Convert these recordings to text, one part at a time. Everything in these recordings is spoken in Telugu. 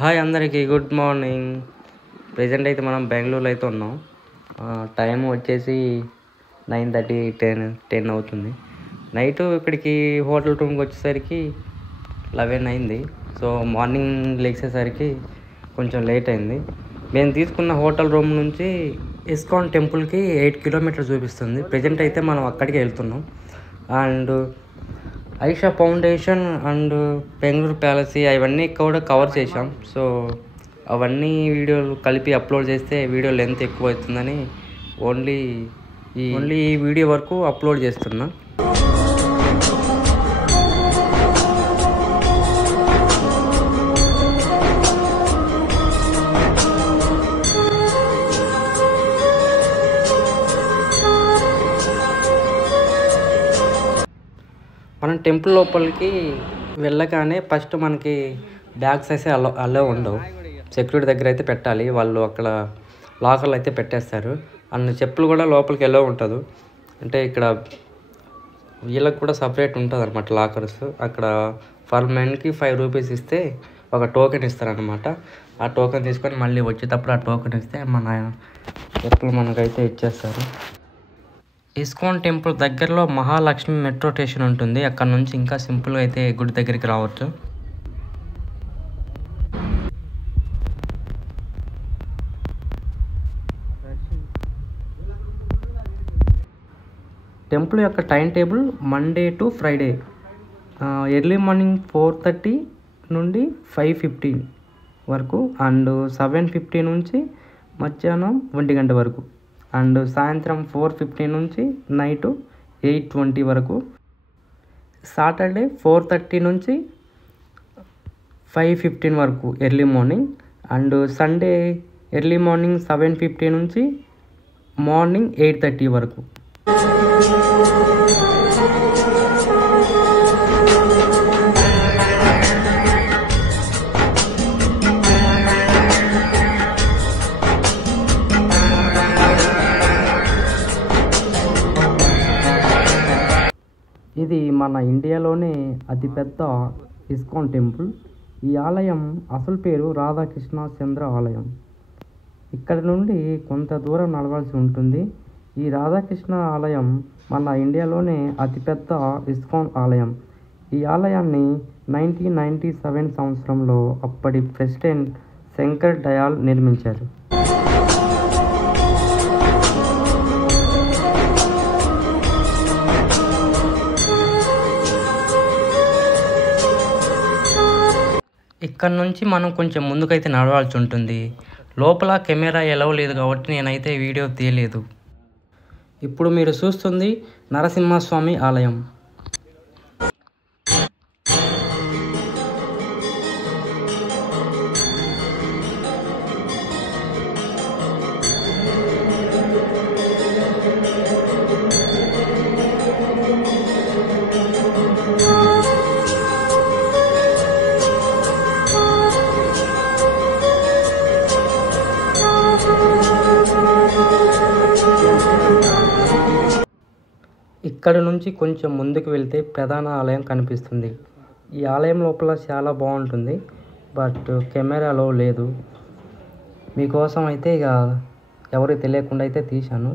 హాయ్ అందరికీ గుడ్ మార్నింగ్. ప్రెజెంట్ అయితే మనం బెంగళూరులో అయితే ఉన్నాం. టైం వచ్చేసి 9:30 10 అవుతుంది. నైట్ ఇక్కడికి హోటల్ రూమ్కి వచ్చేసరికి 11 అయింది. సో మార్నింగ్ లేచేసరికి కొంచెం లేట్ అయింది. మేము తీసుకున్న హోటల్ రూమ్ నుంచి ఇస్కాన్ టెంపుల్కి 8 కిలోమీటర్స్ చూపిస్తుంది. ప్రెజెంట్ అయితే మనం అక్కడికి వెళ్తున్నాం. And Aisha foundation and Bengaluru palace అవన్నీ కూడా కవర్ చేసాం. సో అవన్నీ వీడియోలు కలిపి అప్లోడ్ చేస్తే వీడియో లెంత్ ఎక్కువ అవుతుందని ఓన్లీ ఈ వీడియో వరకు అప్లోడ్ చేస్తున్నా. మనం టెంపుల్ లోపలికి వెళ్ళగానే ఫస్ట్ మనకి బ్యాగ్స్ అయితే అలా ఉండవు. సెక్యూరిటీ దగ్గర అయితే పెట్టాలి. వాళ్ళు అక్కడ లాకర్లు అయితే పెట్టేస్తారు. అండ్ చెప్పులు కూడా లోపలికి ఎలా ఉంటుంది అంటే ఇక్కడ వీళ్ళకి కూడా సపరేట్ ఉంటుంది అనమాట లాకర్స్. అక్కడ ఫర్ మెన్కి 5 రూపీస్ ఇస్తే ఒక టోకెన్ ఇస్తారనమాట. ఆ టోకెన్ తీసుకొని మళ్ళీ వచ్చేటప్పుడు ఆ టోకెన్ ఇస్తే మన చెప్పులు మనకైతే ఇచ్చేస్తారు. ఇస్కాన్ టెంపుల్ దగ్గరలో మహాలక్ష్మి మెట్రో స్టేషన్ ఉంటుంది. అక్కడ నుంచి ఇంకా సింపుల్గా అయితే గుడి దగ్గరికి రావచ్చు. టెంపుల్ యొక్క time table Monday to Friday early morning 4:30 నుండి 5:15 వరకు అండ్ 7:50 నుంచి మధ్యాహ్నం 1 గంట వరకు అండ్ సాయంత్రం 4:15 నుంచి నైట్ 8:20 వరకు. సాటర్డే 4:30 నుంచి 5:15 వరకు early morning and Sunday early morning 7:50 నుంచి మార్నింగ్ 8:30 వరకు. ఇది మన ఇండియాలోనే అతిపెద్ద ఇస్కాన్ టెంపుల్. ఈ ఆలయం అసలు పేరు రాధాకృష్ణ చంద్ర ఆలయం. ఇక్కడ నుండి కొంత దూరం నడవాల్సి ఉంటుంది. ఈ రాధాకృష్ణ ఆలయం మన ఇండియాలోనే అతిపెద్ద ఇస్కాన్ ఆలయం. ఈ ఆలయాన్ని 1997 సంవత్సరంలో అప్పటి ప్రెసిడెంట్ శంకర్ దయాళ్ నిర్మించారు. ఇక్కడ నుంచి మనం కొంచెం ముందుకైతే నడవాల్సి ఉంటుంది. లోపల కెమెరా ఎలవ్ లేదు కాబట్టి నేనైతే వీడియో తీయలేదు. ఇప్పుడు మీరు చూస్తుంది నరసింహస్వామి ఆలయం. ఇక్కడ నుంచి కొంచెం ముందుకు వెళ్తే ప్రధాన ఆలయం కనిపిస్తుంది. ఈ ఆలయం లోపల చాలా బాగుంటుంది. బట్ కెమెరాలో లేదు. మీకోసం అయితే ఇక ఎవరికి తెలియకుండా అయితే తీశాను.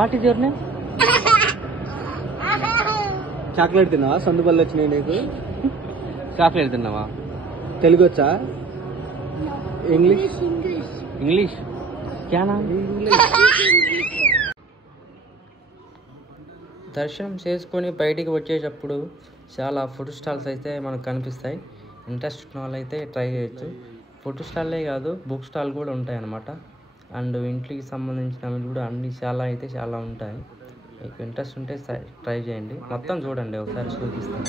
What is your name? Chocolate తిన్నావా? సందుపల్లి వచ్చినాయి నీకు? చాక్లెట్ తిన్నావా? తెలుగు వచ్చా? ఇంగ్లీష్? ఇంగ్లీష్ క్యానా? దర్శనం చేసుకొని బయటికి వచ్చేటప్పుడు చాలా ఫుడ్ స్టాల్స్ అయితే మనకు కనిపిస్తాయి. ఇంట్రెస్ట్ ఉన్న వాళ్ళు అయితే ట్రై చేయొచ్చు. ఫుడ్ స్టాల్లే కాదు, బుక్ స్టాల్ కూడా ఉంటాయి అన్నమాట. అండ్ ఇంటికి సంబంధించినవి కూడా అన్ని చాలా ఉంటాయి. మీకు ఇంట్రెస్ట్ ఉంటే ట్రై చేయండి. మొత్తం చూడండి, ఒకసారి చూపిస్తాను.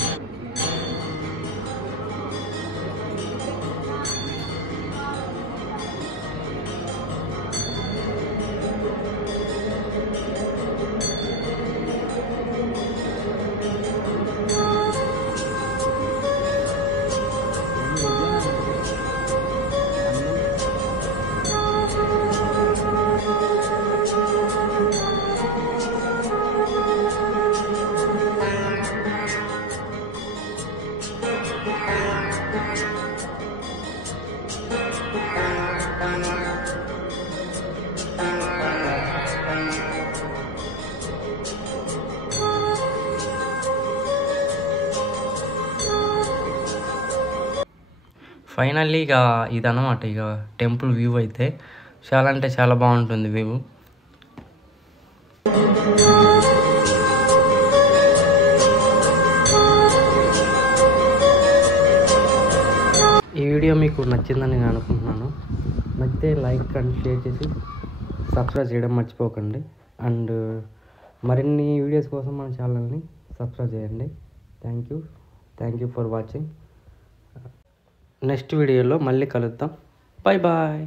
ఫైనల్లీ ఇక ఇదన్నమాట, ఇక టెంపుల్ వ్యూ అయితే చాలా అంటే చాలా బాగుంటుంది వ్యూ. ఈ వీడియో మీకు నచ్చిందని నేను అనుకుంటున్నాను. నచ్చితే లైక్ అండ్ షేర్ చేసి సబ్స్క్రైబ్ చేయడం మర్చిపోకండి. అండ్ మరిన్ని వీడియోస్ కోసం మన ఛానల్ని సబ్స్క్రైబ్ చేయండి. Thank you for watching. Next వీడియోలో మళ్ళీ కలుద్దాం. Bye bye.